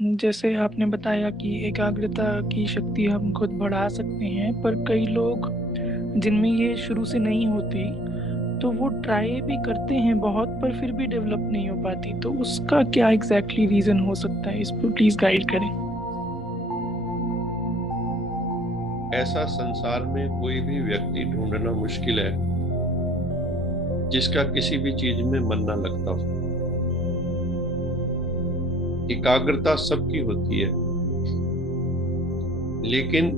जैसे आपने बताया कि एकाग्रता की शक्ति हम खुद बढ़ा सकते हैं, पर कई लोग जिनमें ये शुरू से नहीं होती, तो वो ट्राई भी करते हैं बहुत, पर फिर भी डेवलप नहीं हो पाती। तो उसका क्या एग्जैक्टली रीजन हो सकता है? इस पर प्लीज गाइड करें। ऐसा संसार में कोई भी व्यक्ति ढूंढना मुश्किल है जिसका किसी भी चीज में मन ना लगता हो। एकाग्रता सबकी होती है, लेकिन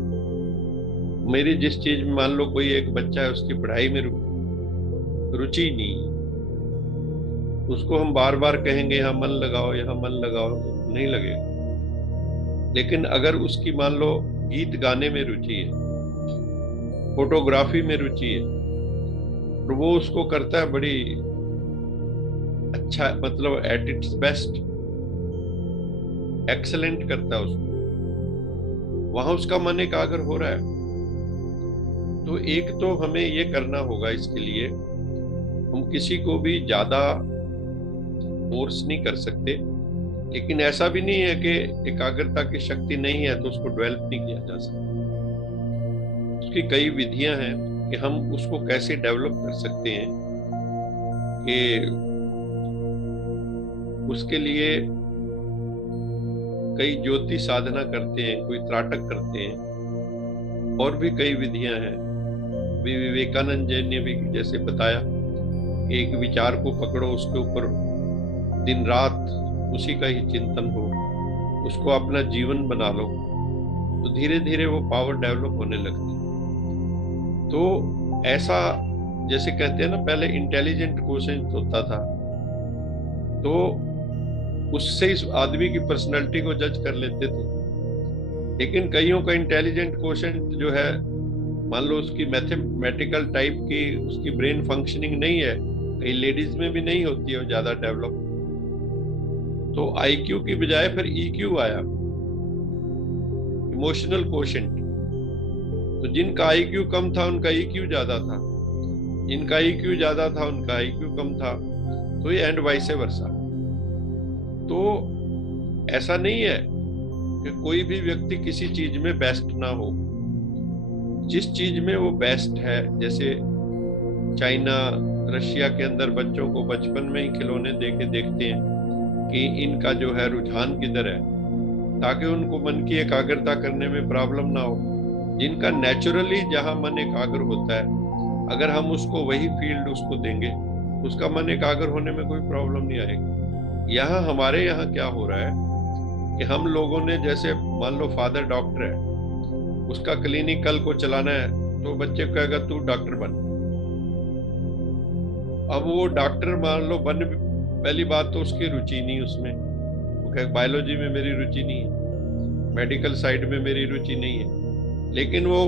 मेरी जिस चीज में, मान लो कोई एक बच्चा है, उसकी पढ़ाई में रुचि नहीं, उसको हम बार बार कहेंगे यहाँ मन लगाओ, यहाँ मन लगाओ, तो नहीं लगेगा। लेकिन अगर उसकी मान लो गीत गाने में रुचि है, फोटोग्राफी में रुचि है, और वो उसको करता है बड़ी अच्छा, मतलब एट इट्स बेस्ट, एक्सेलेंट करता है उसको, वहां उसका मन एकाग्र हो रहा है। तो एक तो हमें ये करना होगा, इसके लिए हम किसी को भी ज्यादा फोर्स नहीं कर सकते, लेकिन ऐसा भी नहीं है कि एकाग्रता की शक्ति नहीं है तो उसको डेवलप नहीं किया जा सकता। उसकी कई विधियां हैं कि हम उसको कैसे डेवलप कर सकते हैं। कि उसके लिए कई ज्योति साधना करते हैं, कोई त्राटक करते हैं, और भी कई विधियां हैं। विवेकानंद जी ने भी जैसे बताया, एक विचार को पकड़ो, उसके ऊपर दिन रात उसी का ही चिंतन हो, उसको अपना जीवन बना लो, तो धीरे धीरे वो पावर डेवलप होने लगती है। तो ऐसा, जैसे कहते हैं ना, पहले इंटेलिजेंट क्वोशेंट होता था, तो उससे इस आदमी की पर्सनैलिटी को जज कर लेते थे। लेकिन कईयों का इंटेलिजेंट क्वोशेंट जो है, मान लो उसकी मैथमेटिकल टाइप की उसकी ब्रेन फंक्शनिंग नहीं है, कई लेडीज में भी नहीं होती है ज्यादा डेवलप, तो आईक्यू की बजाय फिर ईक्यू आया, इमोशनल क्वोशेंट। तो जिनका आईक्यू कम था उनका ईक्यू ज्यादा था, जिनका ईक्यू ज्यादा था उनका आईक्यू कम था, तो ये एंड वाइस वर्सा। तो ऐसा नहीं है कि कोई भी व्यक्ति किसी चीज में बेस्ट ना हो। जिस चीज में वो बेस्ट है, जैसे चाइना, रशिया के अंदर बच्चों को बचपन में ही खिलौने दे के देखते हैं कि इनका जो है रुझान किधर है, ताकि उनको मन की एकाग्रता करने में प्रॉब्लम ना हो। जिनका नेचुरली जहां मन एकाग्र होता है, अगर हम उसको वही फील्ड उसको देंगे, उसका मन एकाग्र होने में कोई प्रॉब्लम नहीं आएगी। यहाँ हमारे यहाँ क्या हो रहा है कि हम लोगों ने, जैसे मान लो फादर डॉक्टर है, उसका क्लिनिक कल को चलाना है, तो बच्चे को कहेगा तू डॉक्टर बन। अब वो डॉक्टर मान लो बन, पहली बात तो उसकी रुचि नहीं उसमें, वो कहे बायोलॉजी में मेरी रुचि नहीं है, मेडिकल साइड में मेरी रुचि नहीं है। लेकिन वो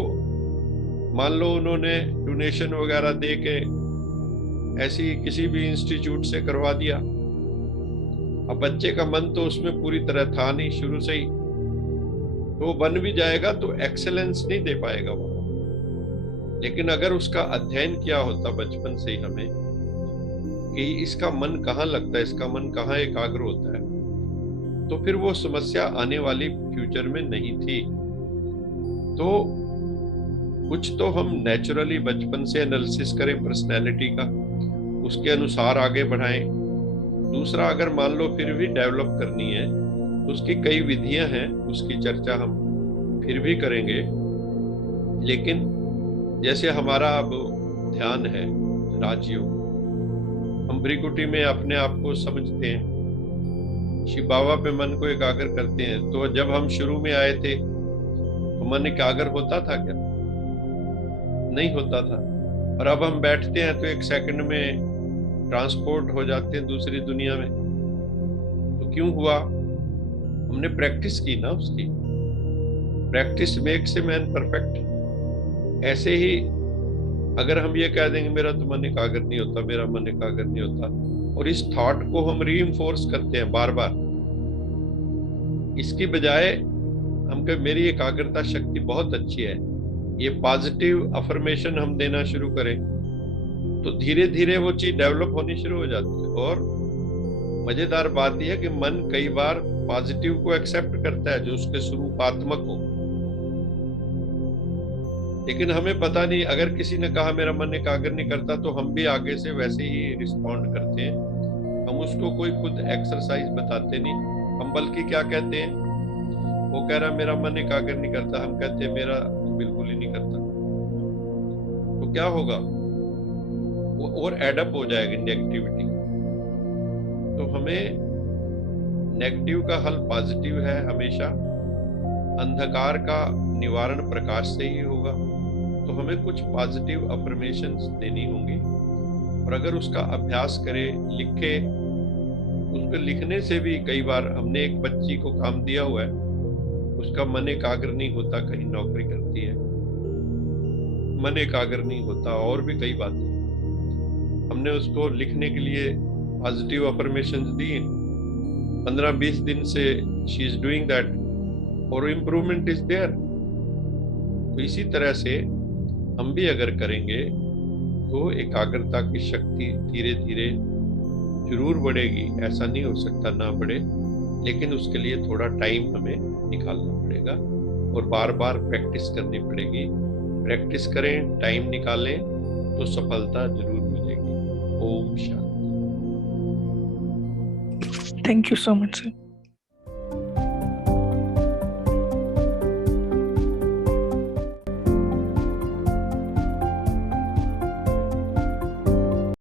मान लो उन्होंने डोनेशन वगैरह दे के ऐसी किसी भी इंस्टीट्यूट से करवा दिया, अब बच्चे का मन तो उसमें पूरी तरह था नहीं शुरू से ही, तो वो बन भी जाएगा तो एक्सेलेंस नहीं दे पाएगा वो। लेकिन अगर उसका अध्ययन किया होता बचपन से ही हमें कि इसका मन कहाँ लगता है, इसका मन कहाँ एकाग्र होता है, तो फिर वो समस्या आने वाली फ्यूचर में नहीं थी। तो कुछ तो हम नेचुरली बचपन से एनालिसिस करें पर्सनैलिटी का, उसके अनुसार आगे बढ़ाएं। दूसरा, अगर मान लो फिर भी डेवलप करनी है तो उसकी कई विधियां हैं, उसकी चर्चा हम फिर भी करेंगे। लेकिन जैसे हमारा अब ध्यान है राजयोग, हम भ्रिकुटी में अपने आप को समझते हैं, शिव बाबा पे मन को एकाग्र करते हैं। तो जब हम शुरू में आए थे तो मन एकाग्र होता था क्या? नहीं होता था। और अब हम बैठते हैं तो एक सेकंड में ट्रांसपोर्ट हो जाते हैं दूसरी दुनिया में। तो क्यों हुआ? हमने प्रैक्टिस की ना उसकी। Practice makes a man perfect. ऐसे ही अगर हम ये कह देंगे मेरा तो मन एकाग्र नहीं होता, मेरा मन एकाग्र नहीं होता, और इस थॉट को हम रीइंफोर्स करते हैं बार बार, इसकी बजाय हम कहें मेरी एकाग्रता शक्ति बहुत अच्छी है, ये पॉजिटिव अफर्मेशन हम देना शुरू करें, तो धीरे धीरे वो चीज डेवलप होनी शुरू हो जाती है। और मजेदार बात यह है कि मन कई बार पॉजिटिव को एक्सेप्ट करता है, जो उसके स्वरूपात्मक हो। लेकिन हमें पता नहीं, अगर किसी ने कहा मेरा मन एकाग्र नहीं करता, तो हम भी आगे से वैसे ही रिस्पॉन्ड करते हैं। हम उसको कोई खुद एक्सरसाइज बताते नहीं, हम बल्कि क्या कहते हैं, वो कह रहा मेरा मन एकाग्र नहीं करता, हम कहते हैं मेरा तो बिल्कुल ही नहीं करता। तो क्या होगा, वो और एडअप हो जाएगी नेगेटिविटी। तो हमें नेगेटिव का हल पॉजिटिव है हमेशा। अंधकार का निवारण प्रकाश से ही होगा। तो हमें कुछ पॉजिटिव अफर्मेशंस देनी होंगी, और अगर उसका अभ्यास करें, लिखे, उसको लिखने से भी कई बार, हमने एक बच्ची को काम दिया हुआ है, उसका मन एकाग्र नहीं होता, कहीं नौकरी करती है, मन एकाग्र नहीं होता, और भी कई बातें, हमने उसको लिखने के लिए पॉजिटिव अफर्मेशंस दी, 15-20 दिन से शी इज डूइंग दैट, और इम्प्रूवमेंट इज देयर। तो इसी तरह से हम भी अगर करेंगे तो एकाग्रता की शक्ति धीरे धीरे जरूर बढ़ेगी। ऐसा नहीं हो सकता ना बढ़े, लेकिन उसके लिए थोड़ा टाइम हमें निकालना पड़ेगा और बार बार प्रैक्टिस करनी पड़ेगी। प्रैक्टिस करें, टाइम निकालें, तो सफलता जरूर मिलेगी। ओम शांति। Thank you so much sir.